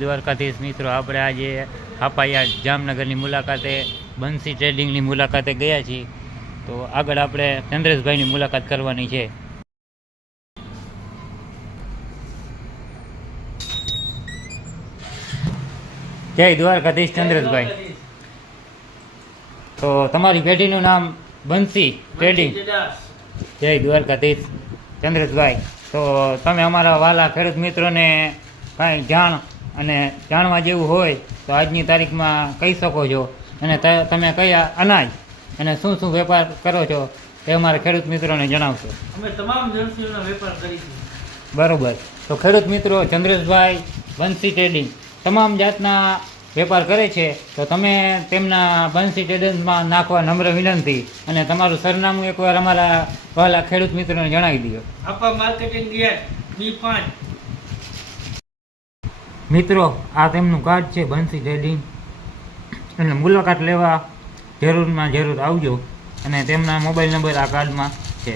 દ્વારકાધીશ મિત્રો, આપણે આજે હાપાયા જામનગરની મુલાકાતે બંસી ટ્રેડિંગની મુલાકાતે ગયા છીએ. તો આગળ આપણે ચંદ્રેશભાઈની મુલાકાત કરવાની છે. જય દ્વારકાધીશ ચંદ્રેશભાઈ. તો તમારી પેઢીનું નામ બંસી ટ્રેડિંગ. જય દ્વારકાધીશ ચંદ્રેશભાઈ. તો તમે અમારા વાલા ખેડૂત મિત્રોને કાંઈ જાણ અને જાણવા જેવું હોય તો આજની તારીખમાં કહી શકો છો, અને તમે કયા અનાજ અને શું શું વેપાર કરો છો તે અમારા ખેડૂત મિત્રોને જણાવશો. અમે તમામ જણસીઓનો વેપાર કરીશું. બરોબર. તો ખેડૂત મિત્રો, ચંદ્રેશભાઈ બંસી ટ્રેડિંગ તમામ જાતના વેપાર કરે છે. તો તમે તેમના બંસી ટ્રેડિંગમાં નાખવા નમ્ર વિનંતી, અને તમારું સરનામું એકવાર અમારા વાલા ખેડૂત મિત્રોને જણાવી દો. આપા માર્કેટિંગ યાર્ડ B5. મિત્રો, આ તેમનું કાર્ડ છે બંસી ટ્રેડિંગ, અને મુલાકાત લેવા જરૂરમાં જરૂર આવજો, અને તેમના મોબાઈલ નંબર આ કાર્ડમાં છે.